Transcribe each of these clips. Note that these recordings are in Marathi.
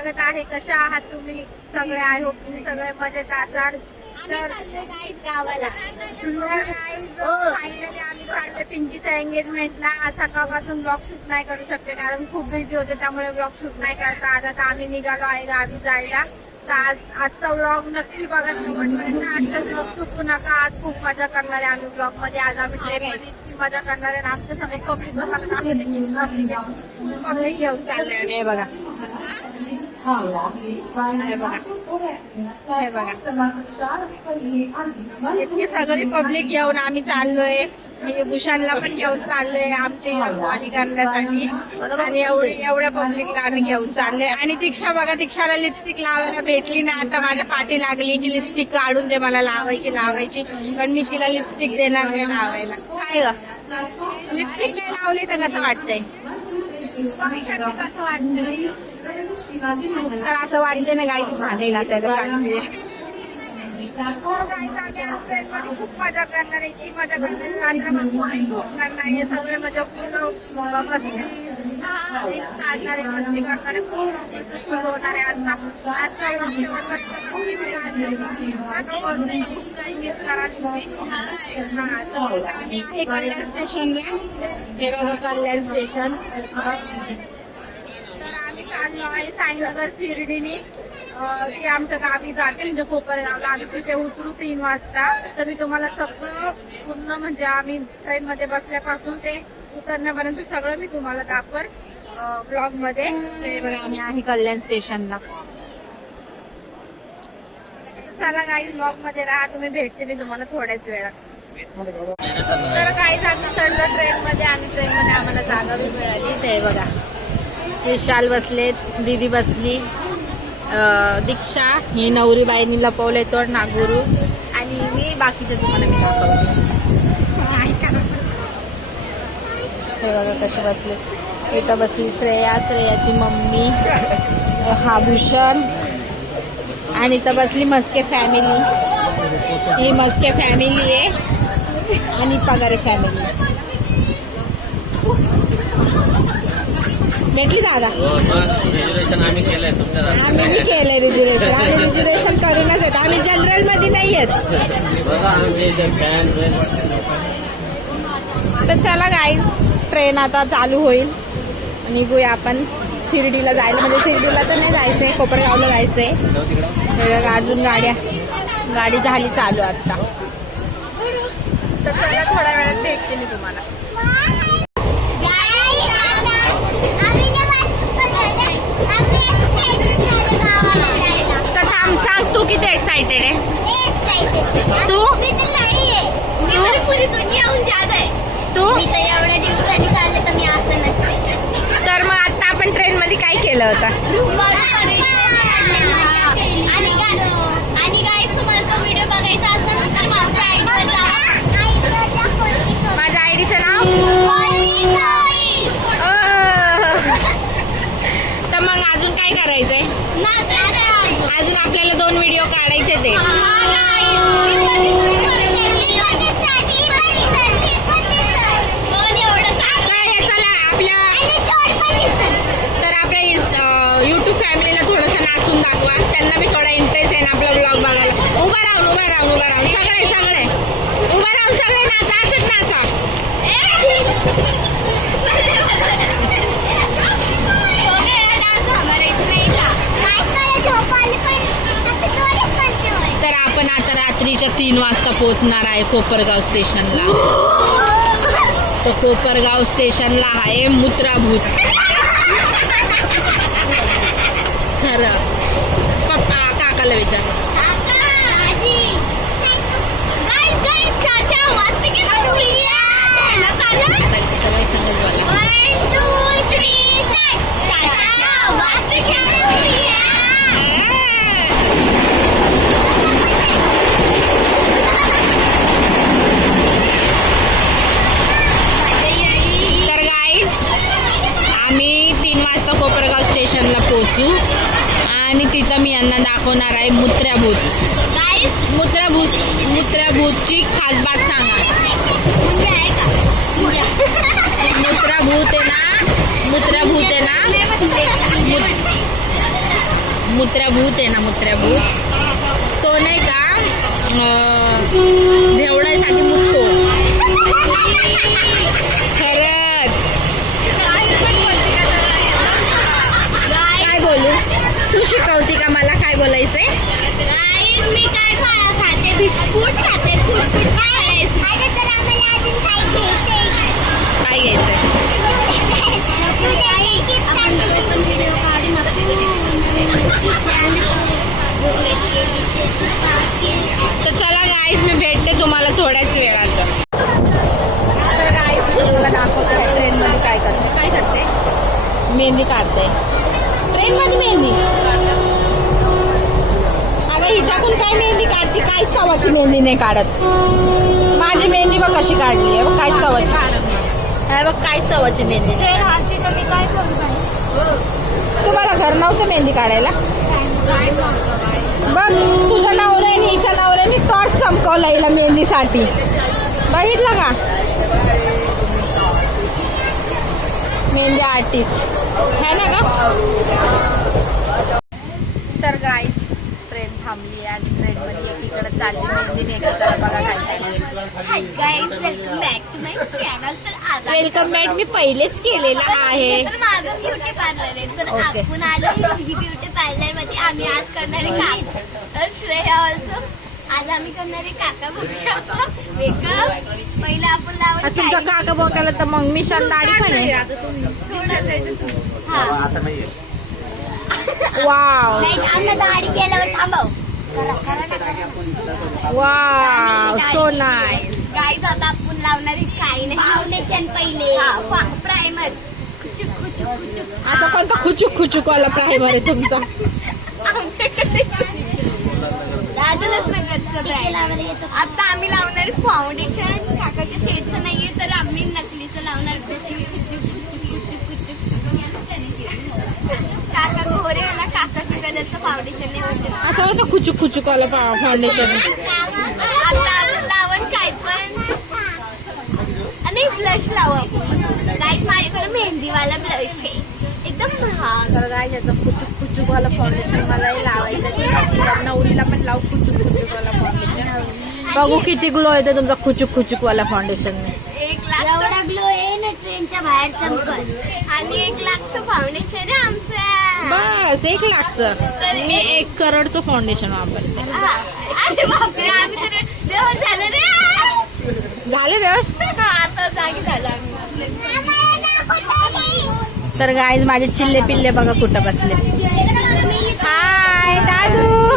स्वागत आहे. कशा आहात तुम्ही सगळे? आय होप तुम्ही सगळे मजेत असाल. तर गावाला फायनली आम्ही चाललो पिंकीच्या एंगेजमेंटला. सकाळपासून ब्लॉग शूट नाही करू शकते कारण खूप बिझी होते, त्यामुळे ब्लॉग शूट नाही करता. आता आम्ही निघालो आहे गावी जायला. तर आजचा व्लॉग नक्की बघा शेवटपर्यंत. आजचा ब्लॉग चुकू नका. आज खूप मजा करणार आहे आम्ही ब्लॉग मध्ये. आज आम्ही ट्रेन मध्ये इतकी मजा करणार आहे. आमच्या सगळे पब्लिक पब्लिक घेऊन चालले. हे बघा इतकी सगळी पब्लिक घेऊन आम्ही चाललोय. भूषणला पण घेऊन चाललोय आमची रखवाली करण्यासाठी. आणि एवढ्या पब्लिकला आम्ही घेऊन चाललोय. आणि दीक्षा बघा, दीक्षाला लिपस्टिक लावायला भेटली नाही. आता माझ्या पाठी लागली की लिपस्टिक काढून दे मला, लावायची. पण मी तिला लिपस्टिक देणार नाही लावायला. काय ग, लिपस्टिक नाही लावली तर कसं वाटतंय? कसं वाटतंय? तर असं वाटतंय ना गाईची भांडे घासायला चालली. खूप मजा करणार आहे. इतकी मजा करणार कोणी झोपणार नाही. सगळे मजा पूर्ण मस्ती काढणार आहे, मस्ती करणार आहे. पूर्ण मस्त सुरू होणार आहे आजचा खूप काही मिस कराल तुम्ही. आम्ही आहे कल्याण स्टेशनला. हे बघा कल्याण स्टेशन. तर आम्ही चाललो आहे साईनगर शिर्डीने. ती आमच्या गावी जाते म्हणजे कोपरगावला. आम्ही तिथे उतरू 3 वाजता. तर मी तुम्हाला सगळं पूर्ण म्हणजे आम्ही ट्रेन मध्ये बसल्यापासून ते उतरण्यापर्यंत सगळं मी तुम्हाला दाखवर ब्लॉग मध्ये. ते बघा आम्ही आहे कल्याण स्टेशनला. चला गाईज ब्लॉग मध्ये राहा तुम्ही. भेटते मी तुम्हाला थोड्याच वेळात. तर गाईज आता चढलो ट्रेन मध्ये आणि ट्रेन मध्ये आम्हाला जागा बी मिळाली. ते बघा विशाल बसले, दीदी बसली, दीक्षा ही नवरी बाईनी लपवले तोड नागुरू, आणि मी बाकीचे तुम्हाला मी दाखवते. हे बघा कसे बसले. इथं बसली श्रेया, श्रेयाची मम्मी, हा भूषण, आणि इथं बसली मस्के फॅमिली. ही मस्के फॅमिली आहे आणि पगारे फॅमिली. भेटली जागा? रिझर्वेशन आम्ही केलंय तुमच्या. आम्ही केलंय रिझर्वेशन. आम्ही रिझर्वेशन करूनच येत. आम्ही जनरल मध्ये नाही येत. तर चला गाईज ट्रेन आता चालू होईल. निघूया आपण शिर्डीला जायला. म्हणजे शिर्डीला तर नाही जायचंय, कोपरगावला जायचंय. हे बघा अजून गाडी झाली चालू आता. तर चला थोड्या वेळात भेटते मी तुम्हाला. तर थांब, सांग तू किती एक्साइटेड आहे? तू तू एवढ्या दिवसांनी चालले तर मी असं नसते. तर मग आता आपण ट्रेन मध्ये काय केलं होतं? आणि गाईज तुम्हाला तो व्हिडिओ बघायचा असेल तर माझ्या आयडीवर जा. माझ्या आयडीचं नाव तर मग अजून काय करायचंय? अजून आपल्याला 2 व्हिडिओ काढायचे ते. तर आपल्या युट्यूब फॅमिलीला थोडंसं नाचून दाखवा. त्यांना बी थोडा इंटरेस्ट आहे ना आपला ब्लॉग बघायला. उभा राहून सगळे उभा राहून सगळे नाचा. असंच नाचा. तर आपण आता रात्रीच्या 3 वाजता पोहोचणार आहे कोपरगाव स्टेशनला. तर कोपरगाव स्टेशनला आहे मूत्रभूत. खरं पप्पा काकाला विचार. कोपरगाव स्टेशनला पोहोचू आणि तिथं मी यांना दाखवणार आहे मूत्रभूत. मूत्रभूतची खास बात सांगा. मूत्रभूत आहे ना मुत्र्याभूत आहे ना, मुत्र्याभूत तो नाही का भेवड्यासाठी मुततो खरंच. काय बोलू, तू शिकवती का मला काय बोलायचंय? मी काय खाते, बिस्कुट खाते, कुटकुट काय तर आम्हाला अजून काय घ्यायचंय. काय घ्यायचंय? तर चला गाईज, मी भेटते तुम्हाला थोड्याच वेळात. तर गाईज तुम्हाला दाखवते ट्रेन मध्ये काय करते. मेहंदी काढते ट्रेन मध्ये. मेहंदी अगं हिच्याकडून काय मेहंदी काढते, काहीच चवाची मेहंदी नाही काढत. माझी मेहंदी बघ कशी काढली आहे, बघ काहीच चवाची आहे, बघ काहीच चवाची मेहंदी नाही. मी काय करू? तुम्हाला घर नव्हतं मेहंदी काढायला? बघ तुझ्या नवऱ्याने हिच्या नवऱ्याने टॉर्च चमकवला हिला मेहंदीसाठी, बघितलं का? मेहंदी आर्टिस्ट है ना का? तर गाईज ट्रेन थांबली आणि ट्रेन मध्ये एकीकडे चालली मेहंदी, एकीकडे बघा काय चालली. Hi guys, welcome back to my channel. तर आज वेलकम बॅक मी पहिलेच केलेला आहे. तर माझं ब्युटी पार्लर आहे. तर Okay. आपण आलो ही ब्युटी पार्लर मध्ये. आम्ही आज करणारे काका, तर श्रेया ऑल्सो. आज आम्ही करणारे काका बघा मेकअप. पहिला आपण आता तुमचा लावून काका बघायला तर मग मिशन दाढी पण आहे. हा वाव नाही, आम्ही दाढी केल्यावर थांबव. Wow so nice. गाईज आता आपण लावणारे काही नाही, फाउंडेशन पहिले, प्रायमर, खुचुक खुचुक खुचुक. असं कोणतं खुचूक खुचूक वाला प्रायमर आहे तुमचा? आता आम्ही लावणार फाउंडेशन. काकाच्या शेडचं नाहीये तर आम्ही नकलीचं लावणार. काका गोरे ना, काकाच्या कलरचं फाउंडेशन नाही होते. असं होतं खुचूक खुचूक वाला फाउंडेशन. आता आपण लावण काय पण आणि ब्लश लावू आपण. गाईज माझ्याकडे मेहंदीवाला ब्लश आहे, एकदम महाग. तर काय याचं खुचूक खुचूक वाला फाउंडेशन मलाही लावायचं. नवरीला पण लावू खुचूक खुचूक वाला फाउंडेशन. बघू किती ग्लो येतो तुमचा खुचूक खुचूक वाला फाउंडेशन. 1 लाख एवढा ग्लो आहे ना, ट्रेनच्या बाहेर चमकत. आणि 1 लाखचं फाउंडेशन आहे आमचं. बस 1 लाखचं. तर मी 1 करोडचं फाउंडेशन वापरते. अरे बापरे, आम्ही तर व्यवहार झालं रे. झाले व्यवस्थित. आता जागी झालं आम्ही. तर गाईज माझे चिल्ले पिल्ले बघा कुठं बसले. हाय दादू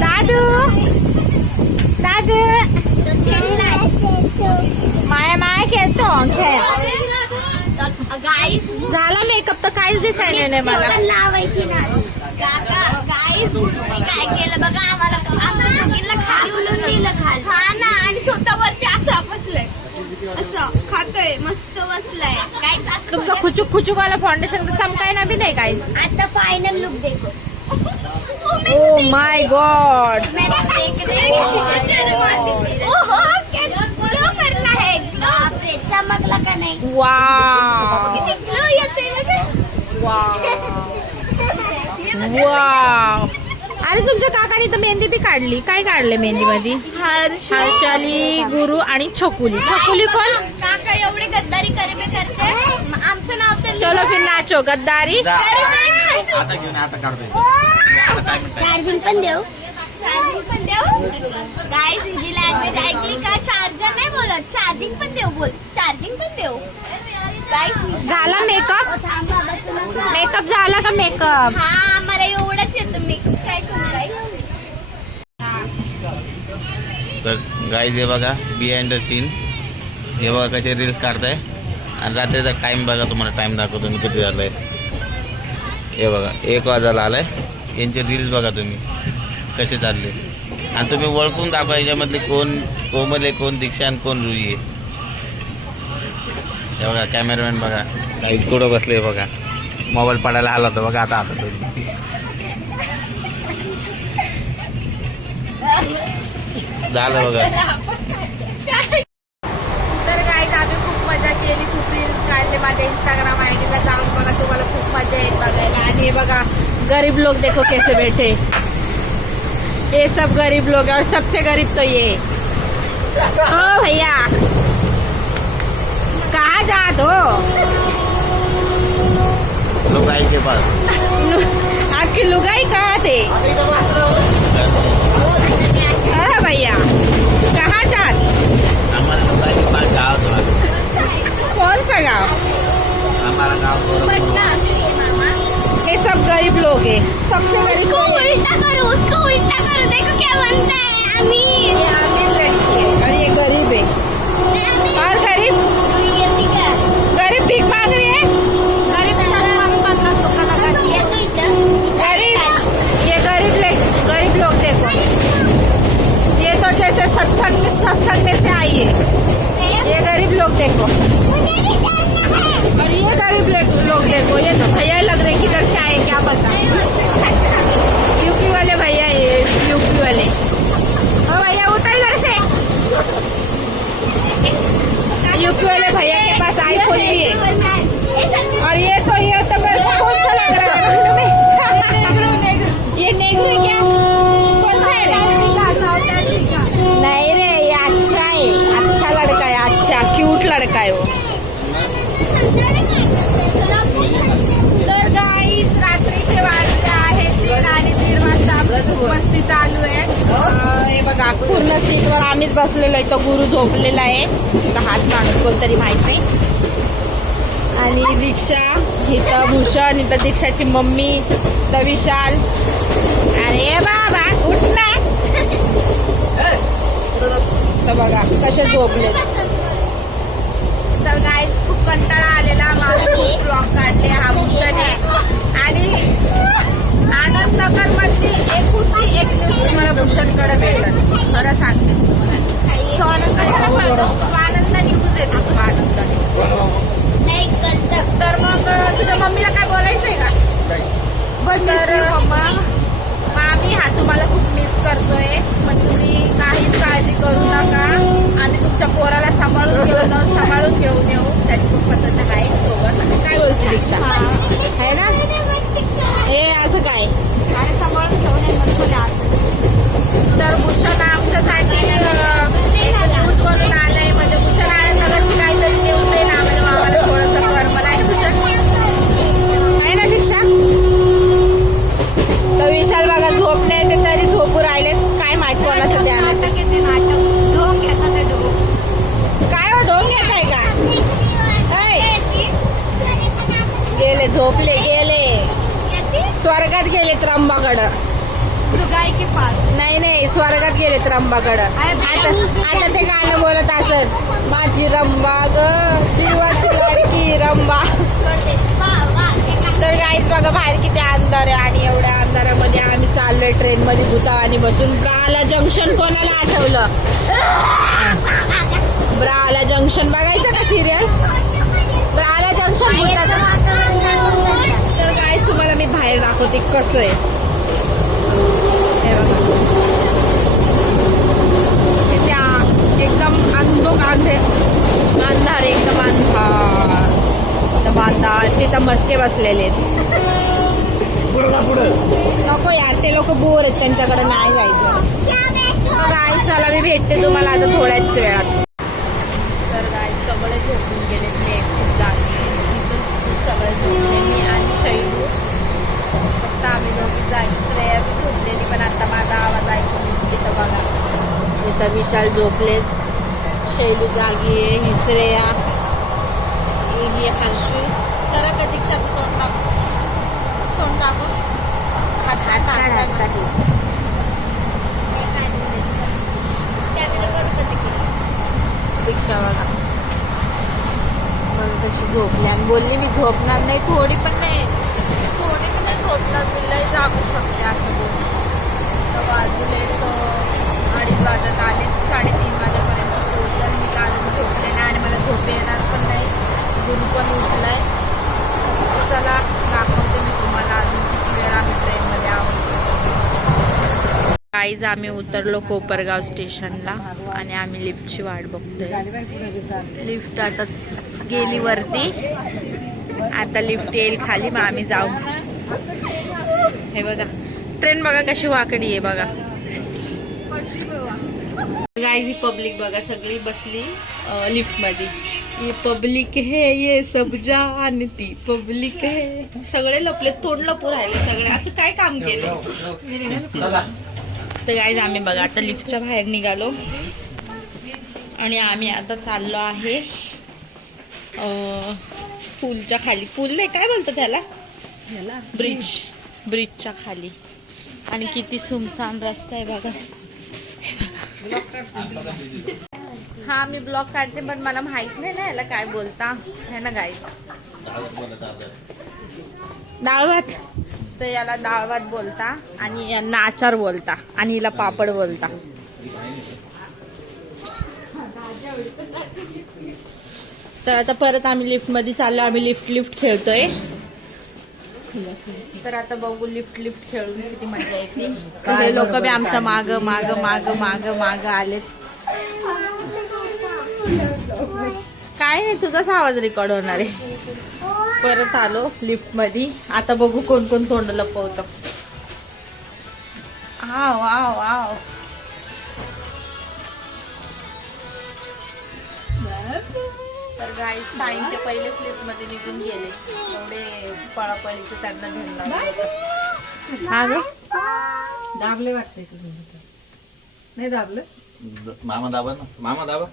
दादू दादू माया माया खेळतो खेळ. झाला मेकअप तर काहीच दिसायला नाही मला. लावायची ना गाईस. गुरुनी काय केलं बघा, आम्हाला दोघींना खाली उलून दिलं खाली. हा ना, आणि स्वतःवरती असं बसलंय, असं खातोय, मस्त बसलाय. काहीच तुमचं खुचूक खुचूक वाला फाउंडेशन चमकाय ना बी नाही काहीच. आता फायनल लुक देखो. Oh my God. चमकला का नाही? वाव ग्लो येते वाव. अरे तुमच्या काकाने तर मेहंदी बी काढली. काय काढले मेहंदी मध्ये? हर्षाली, गुरु आणि छकुली. छकुली कोण? काका एवढी गद्दारी करते. आमचं नाव तर चलो फिर नाचो गद्दारी. आता घेऊन आता काढतोय. चार्जिंग पण देऊ. गाईस, हिंदी लँग्वेज ऐकली का? चार्जर नाही बोलत, चार्जिंग पण देऊ बोल. चार्जिंग पण देऊ. गाईस झाला मेकअप? थांबा, बसू नका. मेकअप झाला का मेकअप? हा, मला एवढंच येतं मेकअप. काय करू गाईस? तर गाईज हे बघा बिहाइंड द सीन. हे बघा कसे रील्स काढताय. आणि रात्रीचा टाइम बघा, तुम्हाला टाइम दाखवतो मी किती झालाय. हे बघा 1 वाजायला आलाय. यांचे रील्स बघा तुम्ही कसे चालले. आणि तुम्ही ओळखून दाखवा याच्यामधले कोण कोमल आहे, कोण दीक्षा आणि कोण रुई आहे. हे बघा कॅमेरामॅन बघा काही कुठं बसले बघा. मोबाईल पडायला आला होता बघा. आता झालं बघा. तर गाईज आम्ही खूप मजा केली, खूप रील्स काढले. माझ्या इंस्टाग्राम आयडीला जाऊन बघा, तुम्हाला खूप मजा येईल बघायला. आणि हे बघा गरीब लोग देखो कैसे बैठे, ये सब गरीब लोग है और सबसे गरीब तो ये। ओ भैया कहाँ जा दो लुगाई के पास। आपकी लुगाई कहाँ थे? हाँ भैया कहाँ जा? हमारे लुगाई के पास जाओ थोड़ा। कौन सा गाँव? हमारा गाँव ये सब गरीब लोग है, सबसे गरीब उसको तो ये। उल्टा करो, उसको उल्टा करो, देखो क्या बनता है। अमीर ये अमीर लड़की है और ये गरीब है। और गरीब गरीब भीख मांग रही है। गरीब चश्मा में 1500 का लगाती है। ये गरीब लोग देखो, ये तो जैसे सत्संग में से आई है। ये गरीब लोग देखो और ये गरीब लोग देखो, ये तो भैया लग रहे किधर से आए क्या पता। यूपी वाले भैया, ये यूपी वाले। ओ भैया उठो इधर से। यूपी वाले भैया के पास आईफोन भी है। और ये तो मेरे को कौन सा लग रहा है देखने में? ये नेग्रो है क्या? कौन सा है रे? नहीं रे, ये अच्छा है, अच्छा लड़का है, अच्छा क्यूट लड़का है वो। तर गाईज रात्रीचे वाजले आहेत 3 आणि 3 वाजता आमची मस्ती चालू आहे। हे बघा पूर्ण सीटवर आम्हीच बसलेलो आहे, तो गुरु झोपलेला आहे, का हाच माणूस कोणतरी माहित नाही। आणि दीक्षा इथं, भूषण इथं, दीक्षाची मम्मी, तर विशाल। अरे बाबा उठ ना। तर बघा कसे झोपले। तर गाईज खूप कंटाळा आलेला, मला खूप ब्लॉग काढले। हा भूषण आहे आणि आनंद नगर मधली एक न्यूज तुम्हाला भूषणकडे भेटल, खरं सांगते तुम्हाला। स्वानंद न्यूज येतो, स्वानंद। तर मग तुझ्या मम्मीला काय बोलायचंय का? तर मामी हा तुम्हाला खूप मिस करतोय, पण तुम्ही काहीच काळजी करू नका, आम्ही तुमच्या पोराला सांभाळून घेऊन येऊ, त्याची पप्पा तर आहे सोबत। काय बोलते दीक्षा, आहे ना? हे असं काय आणि सांभाळून घेऊन येईल। तर भूषण आमच्यासाठी एक न्यूज बनून आलंय, म्हणजे भूषण आनंदनगरची काहीतरी न्यूज आहे ना, म्हणजे आम्हाला थोडंसं करमलं आहे भूषण, आहे ना दीक्षा? तर विशाल बघा झोप नाही ते तरी झोपू राहिले, काय माहिती कोणाचं ध्यान आहे? काय हो ढोंग घेत आहे का? गेले झोपले, गेले स्वर्गात गेले त्र्यंबाकडं। गाय के पास नाही स्वर्गात गेले त्र्यंबाकडं। आता ते गाणं बोलत असत, माझी रंबा ग जीवाची लाडकी रंबा। तर गाईच बघा बाहेर किती अंधार आहे आणि एवढ्या अंधारामध्ये आम्ही चाललोय ट्रेन मध्ये भूतावानी बसून। ब्राला जंक्शन कोणाला आठवलं? ब्राला जंक्शन बघायचं का सिरियल? ब्राला जंक्शन भूताचं। तर गाईच तुम्हाला मी बाहेर दाखवते कसं आहे, हे बघा एकदम अंधार एकदम अंधार। तिथं मस्ते बसलेले नको यार, ते लोक बोर आहेत, त्यांच्याकडे नाही जायचं। गाय चला मी भेटते तुम्हाला आता थोड्याच वेळात। तर गाय सगळे झोपून गेले, मी एकटीच जागे, सगळे झोपले, मी आणि शैलू, फक्त आम्ही दोघी जागी। श्रेया बी झोपलेली, पण आता माझा आवाज ऐकून इथं बघा, इथं विशाल झोपले, शैलू जागी आहे, ही श्रेया, ही हर्षू। सर का दीक्षाचं तोंड दाखव, दीक्षा बघा कशी झोपली आणि बोलली मी झोपणार नाही, थोडी पण नाही झोपणार, मी लई जागू शकते असं बोल। तर वाजले तो 2:30 वाजत आले, 3:30 वाजेपर्यंत पोहोचल, मी अजून झोपले नाही आणि मला झोप येणार पण नाही, गुरु पण उठलाय। चला दाखवते मी तुम्हाला अजून किती वेळ आम्ही ट्रेनमध्ये आहोत। काहीच आम्ही उतरलो कोपरगाव स्टेशनला आणि आम्ही लिफ्टची वाट बघतोय। लिफ्ट आता गेली वरती, आता लिफ्ट येईल खाली, मग आम्ही जाऊ। हे बघा ट्रेन बघा कशी वाकडी आहे बघा. गाईज ही पब्लिक बघा सगळी बसली लिफ्ट मध्ये. ये पब्लिक है ये सब जानती पब्लिक है. सगळे लपले तोंड लपू राहिले सगळे. असं काय काम केलं. तर गाईज आम्ही बघा आता लिफ्टच्या बाहेर निघालो आणि आम्ही आता चाललो आहे पूलच्या खाली. पूल नाही काय बोलतो त्याला ब्रिजच्या खाली. आणि किती सुमसान रस्ता आहे बघा. हा मी ब्लॉग काढते पण मला माहित नाही ना याला काय बोलता है ना गाईज. डाळ भात. तर याला डाळ भात बोलता आणि यांना आचार बोलता आणि हिला पापड बोलता. तर आता परत आम्ही लिफ्ट मध्ये चाललो. आम्ही लिफ्ट खेळतोय. तर आता बघू लिफ्ट खेळून किती मजा येते. हे लोक बी आमच्या माग माग माग माग माग आलेत. काय नाही तुझाच आवाज रेकॉर्ड होणार आहे. परत आलो लिफ्ट मध्ये. आता बघू कोण कोण तोंड लपवतं. आव आव आव. तर गाईस टाइम ते पहिलेच लिफ्ट मध्ये निघून गेले. एवढे पळापळीचं त्यांना धरलं. हा ग दाबले वाटते. नाही दाबलं. मामा दाबा ना. मामा दाबा.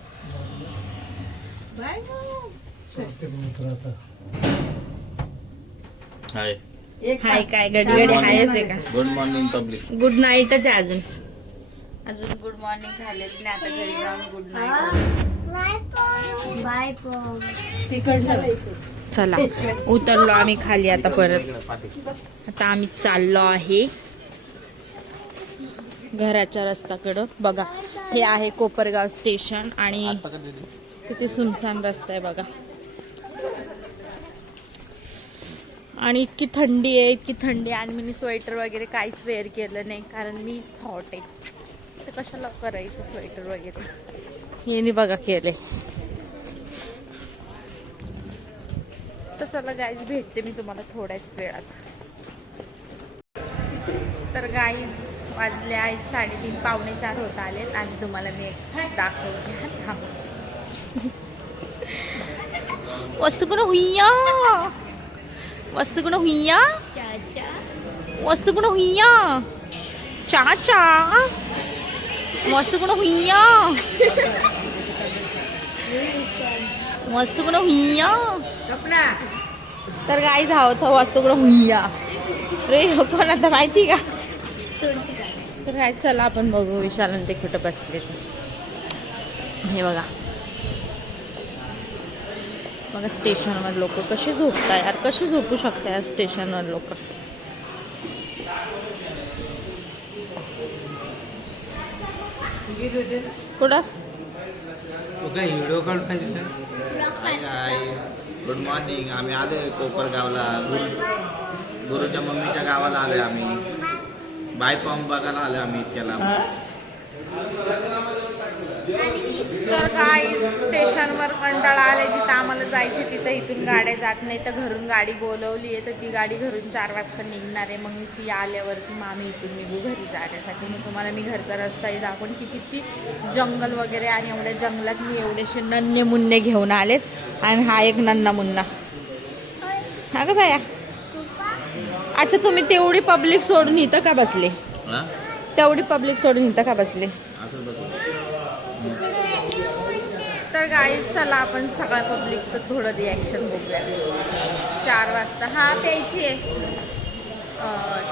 हाय हाय काय गडगडे हायच आहे का. Good morning public. गुड नाईटच आहे अजून गुड मॉर्निंग झालेली नाही. आता घरी जाऊन गुड नाईट. चला उतरलो आम्ही खाली आता परत. आता आम्ही चाललो आहे घराच्या रस्त्याकडं. बघा हे आहे कोपरगाव स्टेशन आणि किती सुनसान रस्ता आहे बघा. आणि इतकी थंडी आहे आणि मी स्वेटर वगैरे काहीच वेअर केलं नाही कारण मीच हॉट आहे. तर कशाला करायचं स्वेटर वगैरे. हे बघा केले. तर चला गाईज भेटते मी तुम्हाला थोड्याच वेळात. तर गाईज वाजले आहेत 3:30 4:45 होत आलेत आणि तुम्हाला मी एक दाखवते. थांब. वस्तू कोण हुईया चाचा मस्त कोण हुईया. तर गाई धावत वास्तू कोण हुईया रे कोण आता माहिती का. तर काय चला आपण बघू विशाल ते कुठं बसले. हे बघा स्टेशनवर लोक कशी झोपताय यार. कशी झोपू शकताय स्टेशनवर लोक. कुठं व्हिडिओ कॉल पाहिजे. Good morning. आम्ही आलोय कोपरगावला. गुरुच्या मम्मीच्या गावाला आलोय आम्ही. बायपंप बघायला आलोय आम्ही इतक्याला. तर काय स्टेशनवर कंटाळा आले. जिथं आम्हाला जायचं तिथं इथून गाड्या जात नाही. तर घरून गाडी बोलवली आहे तर ती गाडी घरून 4 वाजता निघणार आहे. मग ती आल्यावरती मग आम्ही इथून निघू घरी जाण्यासाठी. मग तुम्हाला मी घरचा रस्ताही दाखवून की किती जंगल वगैरे आणि एवढ्या जंगलात मी एवढेसे नन्हे मुन्ने घेऊन आलेत आणि हा एक नन्ना मुन्ना. हा ग बाया. अच्छा तुम्ही तेवढी पब्लिक सोडून इथं का बसले. तेवढी पब्लिक सोडून इथं का बसले. तर गाईज चला आपण सगळ्या पब्लिकचं थोडं रिॲक्शन बघूया. 4 वाजता हा प्यायची आहे.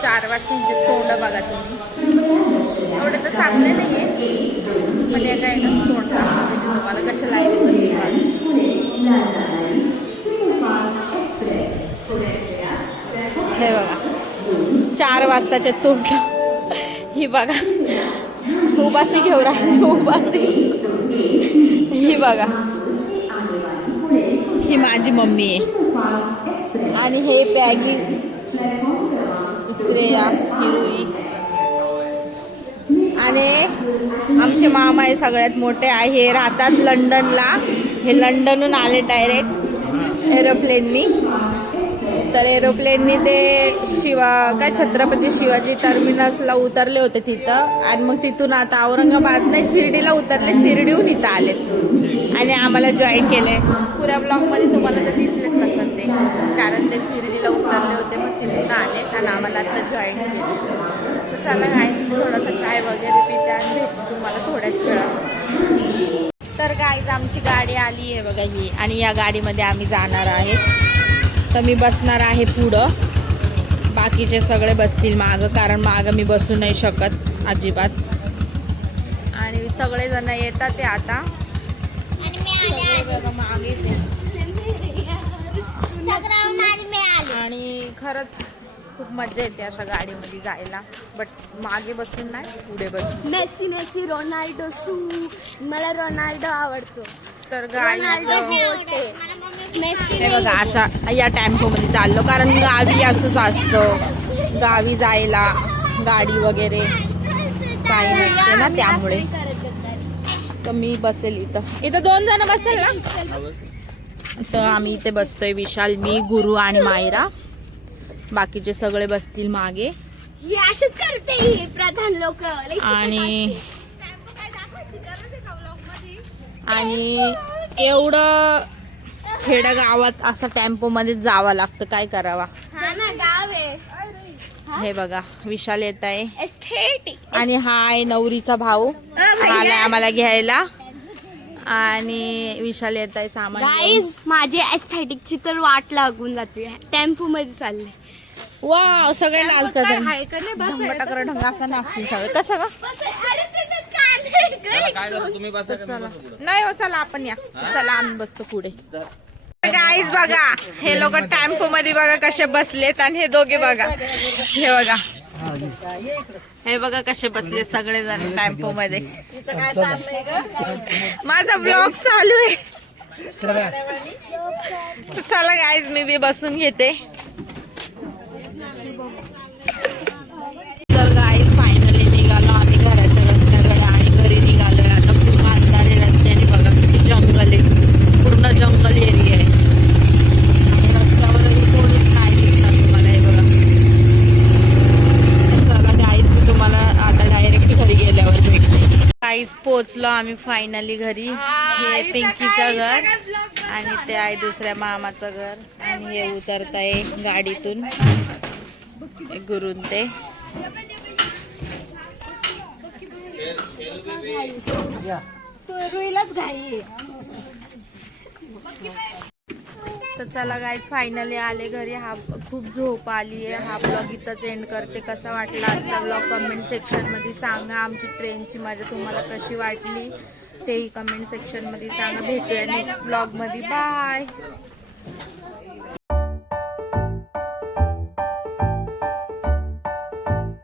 4 वाजता त्यांचे तोंड बघा तुम्ही. एवढे तर चांगले नाही आहे पण एका एकच तोंड दाखवते मी तुम्हाला कशा लागेल बसली. हे बघा 4 वाजताचे तोंड. ही बघा उपासी घेऊ राहिली. उपासी. ही बघा ही माझी मम्मी आहे आणि हे पॅगी श्रेया हिरुई आणि आमचे मामा हे सगळ्यात मोठे आहे. राहतात लंडनला. हे लंडनहून आले डायरेक्ट एरोप्लेननी. तर एरोप्लेननी ते काय छत्रपती शिवाजी टर्मिनसला उतरले होते तिथं आणि मग तिथून आता औरंगाबाद नाही शिर्डीला उतरले, शिर्डीहून इथं आले आणि आम्हाला जॉईन केले. पुऱ्या ब्लॉगमध्ये तुम्हाला तर दिसलेच नसत ते, कारण ते शिर्डीला उतरले होते मग तिथून आले आणि आम्हाला आता जॉईन केले. तर चला काय थोडासा चाय वगैरे पिते आणि भेटते तुम्हाला थोड्याच वेळा. तर गाईज आमची गाडी आली आहे बघा ही, आणि या गाडीमध्ये आम्ही जाणार आहे. तर मी बसणार आहे पुढं, बाकीचे सगळे बसतील मागं, कारण मागं मी बसू नाही शकत अजिबात. आणि सगळेजण येतात ते आता बघा मागेच आहे. आणि खरंच खूप मजा येते अशा गाडीमध्ये जायला, बट मागे बसून नाही पुढे बसून. मेसी रोनाल्डो मला रोनाल्डो आवडतो. तर गाडी हे बघा अशा या टेम्पोमध्ये चाललो, कारण गावी असंच असतं, गावी जायला गाडी वगैरे काही नसते ना, त्यामुळे. तर मी बसेल इथं 2 जण बसेल ना. तर आम्ही इथे बसतोय, विशाल, मी, गुरु आणि मायरा. बाकीचे सगळे बसतील मागे. हे असेच करते प्रधान लोक. आणि एवढं खेडगावात असं टेम्पो मध्ये जावं लागतं, काय करावा. हा ना, गाव आहे. हे बघा विशाल येत आहे एस्थेटिक. आणि हा आहे नवरीचा भाऊ, आलाय आम्हाला घ्यायला. आणि विशाल येत आहे सामान घेऊन. गाईज माझे एस्थेटिकची तर वाट लागून जाते. टेम्पो मध्ये चालले. वाव, सगळे नाच करतात, ढंग असं नाचतील सगळे. कसं का नाही हो, चला आपण या, चला आम्ही बसतो पुढे. गाईज बघा हे लोक टेम्पो मध्ये बघा कसे बसलेत, आणि हे दोघे बघा, हे बघा, हे बघा कसे बसले सगळेजण टेम्पो मध्ये. माझा ब्लॉग चालू आहे. चला गाईज मी बी बसून घेते. तर गाईज फायनली निघालो आम्ही घराच्या रस्त्याकडे आणि घरी निघालोय. आता खूप अंधारे रस्त्याने बघा किती जंगल आहे, पूर्ण जंगल एरिया आहे आणि रस्त्यावरही कोणीच नाही दिसणार तुम्हाला. हे बघा. चला गाईज मी तुम्हाला आता डायरेक्ट घरी गेल्यावर भेटते. गाईज पोचलो आम्ही फायनली घरी. हे पिंकीचं घर आणि ते आहे दुसऱ्या मामाचं घर, आणि हे उतरत आहे गाडीतून गुरुन ते. रुईलाच घाई. तर चला गाईज फायनली आले घरी. खूप झोप आली आहे. हा ब्लॉग इथंच एंड करते. कसा वाटला आजचा ब्लॉग कमेंट सेक्शनमध्ये सांगा. आमची ट्रेनची मजा तुम्हाला कशी वाटली तेही कमेंट सेक्शनमध्ये सांगा. भेटूया नेक्स्ट ब्लॉगमध्ये. बाय.